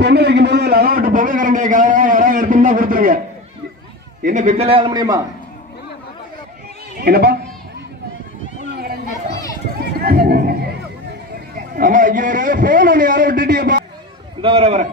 பொங்கல் வைக்கும் போது லவாட்டு பொங்கல் கரண்டியை யாராவது எடுத்துன்னா கொடுத்துருங்க. என்ன பித்தளை ஆக முடியுமா? என்னப்பா? ஆமா, இங்க ஒரு போன் ஒண்ணு யாரோ விட்டுட்டியப்பா. இந்த வர